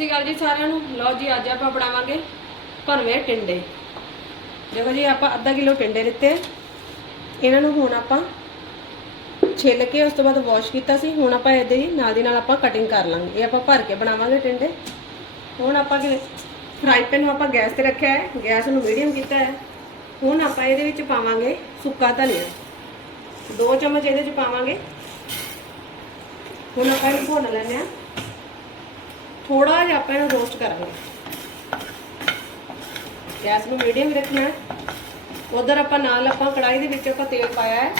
ਸਤਿ ਸ਼੍ਰੀ ਅਕਾਲ ਜੀ, ਸਾਰਿਆਂ ਨੂੰ। ਲਓ ਜੀ, ਅੱਜ ਆਪਾਂ ਬਣਾਵਾਂਗੇ ਭਰਵੇਂ ਟਿੰਡੇ। ਦੇਖੋ ਜੀ, ਆਪਾਂ ਅੱਧਾ ਕਿਲੋ ਟਿੰਡੇ ਲਿੱਤੇ। ਇਹਨਾਂ ਨੂੰ ਹੁਣ ਆਪਾਂ ਛਿੱਲ ਕੇ ਉਸ ਤੋਂ ਬਾਅਦ ਵਾਸ਼ ਕੀਤਾ ਸੀ। ਹੁਣ ਆਪਾਂ ਇਹਦੇ ਹੀ ਨਾਲ ਦੀ ਨਾਲ ਆਪਾਂ ਕਟਿੰਗ ਕਰ ਲਾਂਗੇ। ਇਹ ਆਪਾਂ ਭਰ ਕੇ ਬਣਾਵਾਂਗੇ ਟਿੰਡੇ। ਹੁਣ ਆਪਾਂ ਫਰਾਈ ਪੈਨ ਨੂੰ ਆਪਾਂ ਗੈਸ ਤੇ ਰੱਖਿਆ ਹੈ। ਗੈਸ ਨੂੰ ਮੀਡੀਅਮ ਕੀਤਾ ਹੈ। ਹੁਣ ਆਪਾਂ ਇਹਦੇ ਵਿੱਚ ਪਾਵਾਂਗੇ ਸੁੱਕਾ ਧਨੀਆ। ਦੋ ਚਮਚ ਇਹਦੇ ਵਿੱਚ ਪਾਵਾਂਗੇ। ਹੁਣ ਆਪਾਂ ਇਹਨੂੰ ਭੁੰਨ ਲੈਂਦੇ ਆ ਥੋੜਾ ਜਿਹਾ ਆਪਾਂ ਇਹਨੂੰ ਰੋਸਟ ਕਰਾਂਗੇ ਗੈਸ ਨੂੰ ਮੀਡੀਅਮ ਰੱਖਣਾ ਹੈ। ਉਧਰ ਆਪਾਂ ਨਾਲ ਆਪਾਂ ਕੜਾਈ ਦੇ ਵਿੱਚ ਆਪਾਂ ਤੇਲ ਪਾਇਆ ਹੈ।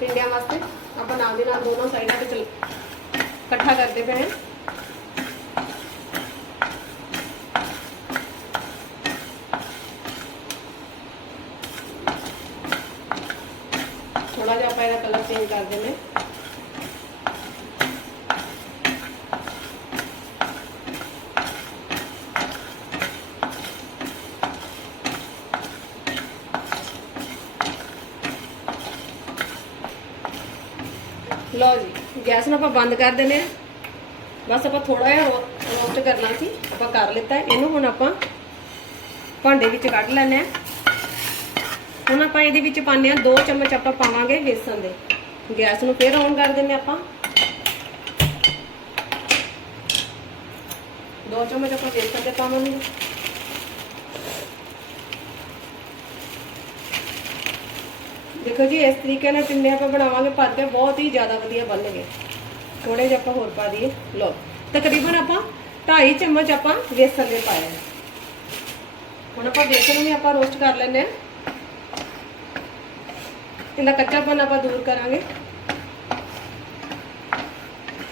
ਪਿੰਡਿਆਂ ਵਾਸਤੇ ਆਪਾਂ ਨਾਲ ਦੀ ਨਾਲ ਦੋਨੋਂ ਸਾਈਡਾਂ ਤੇ ਚਲ ਇਕੱਠਾ ਕਰਦੇ ਪਏ ਹਾਂ ਥੋੜਾ ਜਿਹਾ ਆਪਾਂ ਇਹਦਾ ਕਲਰ ਚੇਂਜ ਕਰ ਦਿੰਦੇ ਹਾਂ ਲਓ ਜੀ, ਗੈਸ ਨੂੰ ਆਪਾਂ ਬੰਦ ਕਰ ਦਿੰਦੇ ਆ ਬਸ ਆਪਾਂ ਥੋੜਾ ਜਿਹਾ ਰੋਸਟ ਕਰਨਾ ਸੀ, ਆਪਾਂ ਕਰ ਲਿੱਤਾ ਇਹਨੂੰ ਹੁਣ ਆਪਾਂ ਭਾਂਡੇ ਵਿੱਚ ਕੱਢ ਲੈਂਦੇ ਆ ਹੁਣ ਆਪਾਂ ਇਹਦੇ ਵਿੱਚ ਪਾਉਂਦੇ ਆ 2 ਚਮਚ ਆਪਾਂ ਪਾਵਾਂਗੇ ਬੇਸਨ ਦੇ। ਗੈਸ ਨੂੰ ਫੇਰ ਔਨ ਕਰ ਦਿੰਦੇ ਆਪਾਂ। 2 ਚਮਚ ਆਪਾਂ ਬੇਸਨ ਦੇ ਪਾਵਾਂਗੇ। ਦੇਖੋ ਜੀ, ਇਸ ਤਰੀਕੇ ਨਾਲ ਟਿੰਡੇ ਆਪਾਂ ਬਣਾਵਾਂਗੇ ਭਰ ਬਹੁਤ ਹੀ ਜ਼ਿਆਦਾ ਵਧੀਆ ਬਣਨਗੇ। ਥੋੜੇ ਜਿਹਾ ਆਪਾਂ ਹੋਰ ਪਾ ਦਈਏ। ਲਓ, ਤਕਰੀਬਨ ਆਪਾਂ 2.5 ਚਮਚ ਆਪਾਂ ਬੇਸਨ ਦੇ ਪਾਇਆ ਹੁਣ ਆਪਾਂ ਬੇਸਨ ਨੂੰ ਵੀ ਆਪਾਂ ਰੋਸਟ ਕਰ ਲੈਂਦੇ ਆ ਇਹਦਾ ਕੱਚਾਪਨ ਆਪਾਂ ਦੂਰ ਕਰਾਂਗੇ।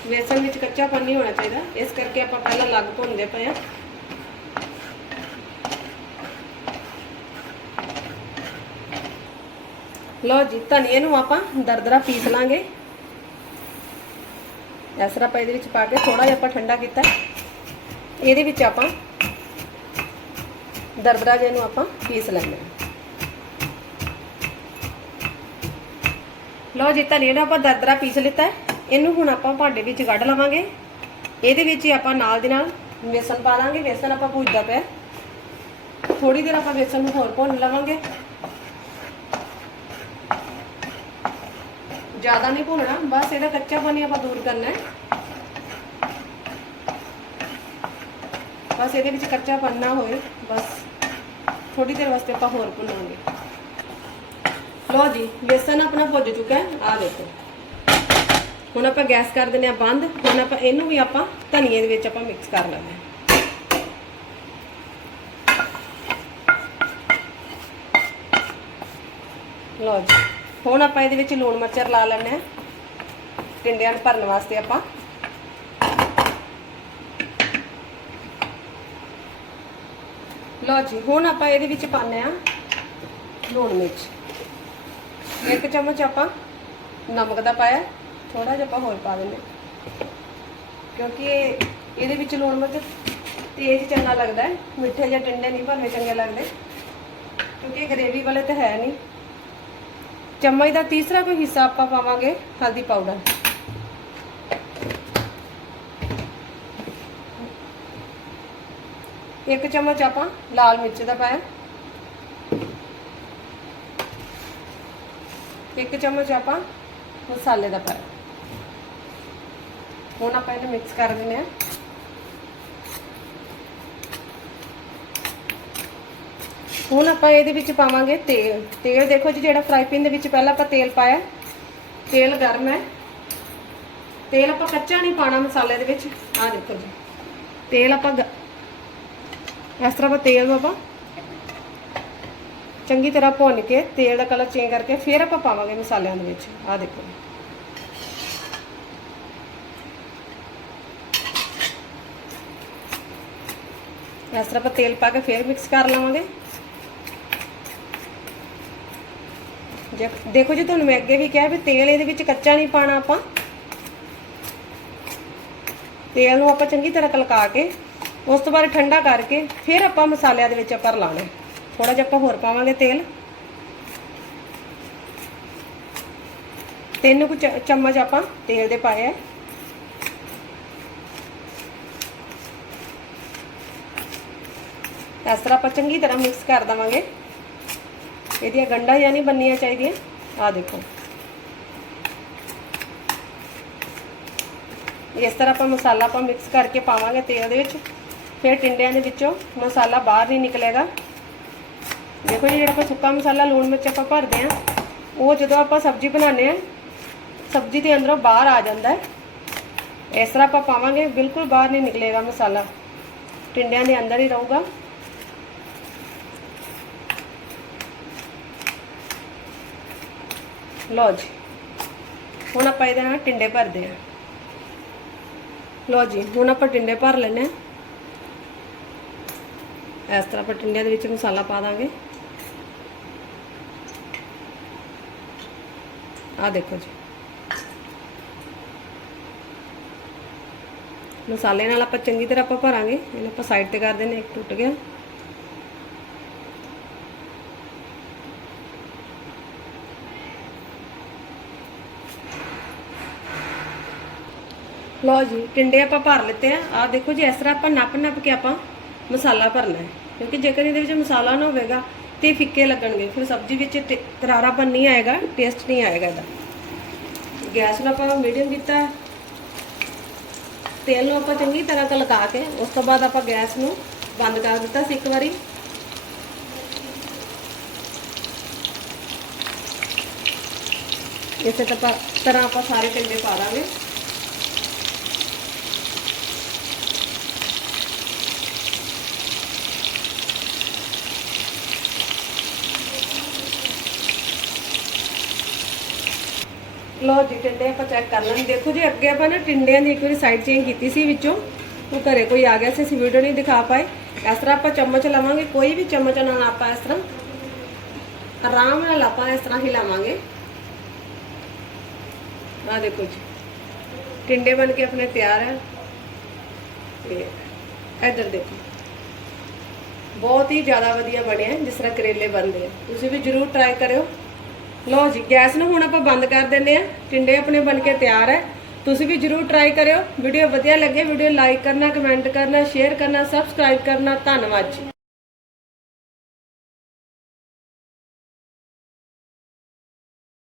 ਬੇਸਨ ਵਿੱਚ ਕੱਚਾਪਨ ਨਹੀਂ ਹੋਣਾ ਚਾਹੀਦਾ। ਇਸ ਕਰਕੇ ਆਪਾਂ ਪਹਿਲਾਂ ਲੱਗ ਭੁੰਨਦੇ ਪਏ ਆ ਲਓ ਜੀ, ਧਨੀਏ ਨੂੰ ਆਪਾਂ ਦਰਦਰਾ ਪੀਸ ਲਾਂਗੇ। ਇਸ ਤਰ੍ਹਾਂ ਆਪਾਂ ਇਹਦੇ ਵਿੱਚ ਪਾ ਕੇ ਥੋੜਾ ਜਿਹਾ ਆਪਾਂ ਠੰਡਾ ਕੀਤਾ ਇਹਦੇ ਵਿੱਚ ਆਪਾਂ ਦਰਦਰਾ ਜੇ ਨੂੰ ਆਪਾਂ ਪੀਸ ਲੈਂਦੇ ਹਾਂ। ਲਓ ਜੀ, ਧਨੀਏ ਨੂੰ ਆਪਾਂ ਦਰਦਰਾ ਪੀਸ ਲਿੱਤਾ ਇਹਨੂੰ ਹੁਣ ਆਪਾਂ ਭਾਂਡੇ ਵਿੱਚ ਕੱਢ ਲਵਾਂਗੇ। ਇਹਦੇ ਵਿੱਚ ਹੀ ਆਪਾਂ ਨਾਲ ਦੀ ਨਾਲ ਬੇਸਨ ਪਾ ਲਾਂਗੇ। ਬੇਸਨ ਆਪਾਂ ਭੁੱਜਦਾ ਪਿਆ ਥੋੜੀ ਦੇਰ ਆਪਾਂ ਬੇਸਨ ਨੂੰ ਹੋਰ ਭੁੰਨ ਲਵਾਂਗੇ। ਜ਼ਿਆਦਾ ਨਹੀਂ ਭੁੰਨਣਾ, ਬਸ ਇਹਦਾ ਕੱਚਾ ਪਾਣੀ ਆਪਾਂ ਦੂਰ ਕਰਨਾ ਹੈ। ਬਸ ਇਹਦੇ ਵਿੱਚ ਕੱਚਾ ਨਾ ਹੋਏ, ਬਸ ਥੋੜੀ ਦੇਰ ਵਾਸਤੇ ਆਪਾਂ ਹੋਰ ਭੁੰਨਾਂਗੇ। ਲਓ ਜੀ, ਬੇਸਨ ਆਪਣਾ ਭੁੱਜ ਚੁੱਕਾ ਹੈ ਆ ਦੇਖੋ। ਹੁਣ ਆਪਾਂ ਗੈਸ ਕਰ ਦਿੰਦੇ ਆ ਬੰਦ, ਹੁਣ ਆਪਾਂ ਇਹਨੂੰ ਵੀ ਆਪਾਂ ਧਨੀਏ ਦੇ ਵਿੱਚ ਆਪਾਂ ਮਿਕਸ ਕਰ ਲੈਣਾ ਹੈ। ਲਓ ਜੀ। ਹੁਣ ਆਪਾਂ ਇਹਦੇ ਵਿੱਚ ਲੂਣ ਮਿਰਚ ਲਾ ਲੈਣੇ ਆ ਟਿੰਡਿਆਂ ਨੂੰ ਭਰਨ ਵਾਸਤੇ ਆਪਾਂ। ਲਓ ਜੀ, ਹੁਣ ਆਪਾਂ ਇਹਦੇ ਵਿੱਚ ਪਾਣੇ ਆ ਲੂਣ ਮਿਰਚ। ਇੱਕ ਚਮਚ ਆਪਾਂ ਨਮਕ ਦਾ ਪਾਇਆ ਥੋੜਾ ਜਿਹਾ ਆਪਾਂ ਹੋਰ ਪਾ ਦਿੰਦੇ ਹਾਂ। ਕਿਉਂਕਿ ਇਹ ਇਹਦੇ ਵਿੱਚ ਲੂਣ ਮਿਰਚ ਤੇਜ਼ ਚੰਗਾ ਲੱਗਦਾ ਮਿੱਠੇ ਜਾਂ ਟਿੰਡੇ ਨਹੀਂ ਭਰਨੇ ਚੰਗੇ ਲੱਗਦੇ। ਕਿਉਂਕਿ ਇਹ ਗ੍ਰੇਵੀ ਵਾਲੇ ਤਾਂ ਹੈ ਨਹੀਂ। ਚਮਚ ਦਾ ਤੀਸਰਾ ਕੋਈ ਹਿੱਸਾ ਆਪਾਂ ਪਾਵਾਂਗੇ, ਹਲਦੀ ਪਾਊਡਰ ਇੱਕ ਚਮਚ ਆਪਾਂ ਲਾਲ ਮਿਰਚ ਦਾ ਪਾਇਆ। ਇੱਕ ਚਮਚ ਆਪਾਂ ਮਸਾਲੇ ਦਾ ਪਾਇਆ। ਹੁਣ ਆਪਾਂ ਇਹਨੂੰ ਮਿਕਸ ਕਰ ਦਿੰਦੇ ਆ ਹੁਣ ਆਪਾਂ ਇਹਦੇ ਵਿੱਚ ਪਾਵਾਂਗੇ ਤੇਲ। ਤੇਲ ਦੇਖੋ ਜੀ, ਜਿਹੜਾ ਫਰਾਈ ਪੈਨ ਦੇ ਵਿੱਚ ਪਹਿਲਾਂ ਆਪਾਂ ਤੇਲ ਪਾਇਆ। ਤੇਲ ਗਰਮ ਹੈ। ਤੇਲ ਆਪਾਂ ਕੱਚਾ ਨਹੀਂ ਪਾਣਾ ਮਸਾਲੇ ਦੇ ਵਿੱਚ। ਆਹ ਦੇਖੋ ਜੀ। ਤੇਲ ਆਪਾਂ ਗ- ਇਸ ਤਰ੍ਹਾਂ ਆਪਾਂ ਤੇਲ ਨੂੰ ਆਪਾਂ ਚੰਗੀ ਤਰ੍ਹਾਂ ਭੁੰਨ ਕੇ ਤੇਲ ਦਾ ਕਲਰ ਚੇਂਜ ਕਰਕੇ ਫਿਰ ਆਪਾਂ ਪਾਵਾਂਗੇ ਮਸਾਲਿਆਂ ਦੇ ਵਿੱਚ। ਆਹ ਦੇਖੋ ਇਸ ਤਰ੍ਹਾਂ ਆਪਾਂ ਤੇਲ ਪਾ ਕੇ ਫਿਰ ਮਿਕਸ ਕਰ ਲਵਾਂਗੇ। ਦੇਖੋ ਜੀ, ਤੁਹਾਨੂੰ ਮੈਂ ਅੱਗੇ ਵੀ ਕਿਹਾ ਵੀ ਤੇਲ ਇਹਦੇ ਵਿੱਚ ਕੱਚਾ ਨਹੀਂ ਪਾਣਾ ਆਪਾਂ। ਤੇਲ ਨੂੰ ਆਪਾਂ ਚੰਗੀ ਤਰ੍ਹਾਂ ਕਲਕਾ ਕੇ, ਉਸ ਤੋਂ ਬਾਅਦ ਠੰਡਾ ਕਰਕੇ ਫਿਰ ਆਪਾਂ ਮਸਾਲਿਆਂ ਦੇ ਵਿੱਚ ਆਪਾਂ ਰਲਾਣਾ ਥੋੜਾ ਜਿਹਾ ਆਪਾਂ ਹੋਰ ਪਾਵਾਂਗੇ ਤੇਲ। ਤਿੰਨ ਕੁ ਚਮਚ ਆਪਾਂ ਤੇਲ ਦੇ ਪਾਏ ਆ। ਇਸ ਤਰ੍ਹਾਂ ਆਪਾਂ ਚੰਗੀ ਤਰ੍ਹਾਂ ਮਿਕਸ ਕਰ ਦਵਾਂਗੇ। ਇਹਦੀਆਂ ਗੰਢਾਂ ਜਾਂ ਨਹੀਂ ਬੰਨੀਆਂ ਚਾਹੀਦੀਆਂ। ਆ ਦੇਖੋ। ਇਸ ਤਰ੍ਹਾਂ ਆਪਾਂ ਮਸਾਲਾ ਆਪਾਂ ਮਿਕਸ ਕਰਕੇ ਪਾਵਾਂਗੇ ਤੇਲ ਦੇ ਵਿੱਚ। ਫਿਰ ਟਿੰਡਿਆਂ ਦੇ ਵਿੱਚੋਂ ਮਸਾਲਾ ਬਾਹਰ ਨਹੀਂ ਨਿਕਲੇਗਾ। ਦੇਖੋ ਜੀ, ਜਿਹੜਾ ਆਪਾਂ ਸੁੱਕਾ ਮਸਾਲਾ, ਲੂਣ ਮਿਰਚ ਆਪਾਂ ਭਰਦੇ ਆ ਉਹ ਜਦੋਂ ਆਪਾਂ ਸਬਜ਼ੀ ਬਣਾਉਂਦੇ ਆ ਸਬਜ਼ੀ ਦੇ ਅੰਦਰੋਂ ਬਾਹਰ ਆ ਜਾਂਦਾ ਹੈ। ਇਸ ਤਰ੍ਹਾਂ ਆਪਾਂ ਪਾਵਾਂਗੇ, ਬਿਲਕੁਲ ਬਾਹਰ ਨਹੀਂ ਨਿਕਲੇਗਾ ਮਸਾਲਾ। ਟਿੰਡਿਆਂ ਦੇ ਅੰਦਰ ਹੀ ਰਹੂਗਾ। ਲਓ ਜੀ। ਹੁਣ ਆਪਾਂ ਇਹਦੇ ਨਾਲ ਟਿੰਡੇ ਭਰਦੇ ਆ। ਲਓ ਜੀ ਹੁਣ ਆਪਾਂ ਟਿੰਡੇ ਭਰ ਲੈਣੇ ਆ। ਇਸ ਤਰ੍ਹਾਂ ਆਪਾਂ ਟਿੰਡਿਆਂ ਦੇ ਵਿੱਚ ਮਸਾਲਾ ਪਾ ਦਾਂਗੇ। ਆ ਦੇਖੋ ਜੀ। ਮਸਾਲੇ ਨਾਲ ਆਪਾਂ ਚੰਗੀ ਤਰ੍ਹਾਂ ਆਪਾਂ ਭਰਾਂਗੇ। ਇਹਨੂੰ ਆਪਾਂ ਸਾਈਡ ਤੇ ਕਰ ਦਿੰਦੇ ਹਾਂ, ਇੱਕ ਟੁੱਟ ਗਿਆ। ਲਓ ਜੀ, ਟਿੰਡੇ ਆਪਾਂ ਭਰ ਲਿੱਤੇ ਆ। ਆ ਦੇਖੋ ਜੀ, ਇਸ ਤਰ੍ਹਾਂ ਆਪਾਂ ਨੱਪ ਨੱਪ ਕੇ ਆਪਾਂ ਮਸਾਲਾ ਭਰਨਾ ਹੈ। ਕਿਉਂਕਿ ਜੇਕਰ ਇਹਦੇ ਵਿੱਚ ਮਸਾਲਾ ਨਾ ਹੋਵੇਗਾ, ਤੇ ਇਹ ਫਿੱਕੇ ਲੱਗਣਗੇ। ਫਿਰ ਸਬਜ਼ੀ ਵਿੱਚ ਟ- ਕਰਾਰਾਪਨ ਨਹੀਂ ਆਏਗਾ ਟੇਸਟ ਨਹੀਂ ਆਏਗਾ ਇਹਦਾ। ਗੈਸ ਨੂੰ ਆਪਾਂ ਮੀਡੀਅਮ ਕੀਤਾ। ਤੇਲ ਨੂੰ ਆਪਾਂ ਚੰਗੀ ਤਰ੍ਹਾਂ ਕਲਕਾ ਕੇ, ਉਸ ਤੋਂ ਬਾਅਦ ਆਪਾਂ ਗੈਸ ਨੂੰ ਬੰਦ ਕਰ ਦਿੱਤਾ ਸੀ ਇੱਕ ਵਾਰੀ। ਇਸੇ ਤਰ੍ਹਾਂ ਆਪਾਂ ਸਾਰੇ ਟਿੰਡੇ ਪਾ ਦਾਂਗੇ। ਲੋ ਜੀ, ਟਿੰਡੇ ਆਪਾਂ ਚੈੱਕ ਕਰ ਲੈਣ ਦੇਖੋ ਜੀ, ਅੱਗੇ ਆਪਾਂ ਨਾ ਟਿੰਡਿਆਂ ਦੀ ਇੱਕ ਵਾਰੀ ਸਾਈਡ ਚੇਂਜ ਕੀਤੀ ਸੀ ਵਿੱਚੋਂ। ਉਹ ਘਰੇ ਕੋਈ ਆ ਗਿਆ ਸੀ, ਅਸੀਂ ਵੀਡੀਓ ਨਹੀਂ ਦਿਖਾ ਪਾਏ। ਇਸ ਤਰ੍ਹਾਂ ਆਪਾਂ ਚਮਚ ਲਵਾਂਗੇ, ਕੋਈ ਵੀ ਚਮਚ ਨਾਲ ਆਪਾਂ ਇਸ ਤਰ੍ਹਾਂ ਆਰਾਮ ਨਾਲ ਆਪਾਂ ਇਸ ਤਰ੍ਹਾਂ ਹਿਲਾਵਾਂਗੇ ਆ ਦੇਖੋ ਜੀ, ਟਿੰਡੇ ਬਣ ਕੇ ਆਪਣੇ ਤਿਆਰ ਹੈ ਤੇ ਇੱਧਰ ਦੇਖੋ, ਬਹੁਤ ਹੀ ਜ਼ਿਆਦਾ ਵਧੀਆ ਬਣਿਆ ਜਿਸ ਤਰ੍ਹਾਂ ਕਰੇਲੇ ਬਣਦੇ ਆ। ਤੁਸੀਂ ਵੀ ਜਰੂਰ ਟਰਾਈ ਕਰਿਓ। ਲਓ ਜੀ, ਗੈਸ ਨੂੰ ਹੁਣ ਆਪਾਂ ਬੰਦ ਕਰ ਦਿੰਦੇ ਆ ਟਿੰਡੇ ਆਪਣੇ ਬਣ ਕੇ ਤਿਆਰ ਹੈ। ਤੁਸੀਂ ਵੀ ਜਰੂਰ ਟਰਾਈ ਕਰਿਓ। ਵੀਡੀਓ ਵਧੀਆ ਲੱਗੇ, ਵੀਡੀਓ ਲਾਈਕ ਕਰਨਾ ਕਮੈਂਟ ਕਰਨਾ ਸ਼ੇਅਰ ਕਰਨਾ ਸਬਸਕ੍ਰਾਈਬ ਕਰਨਾ। ਧੰਨਵਾਦ ਜੀ।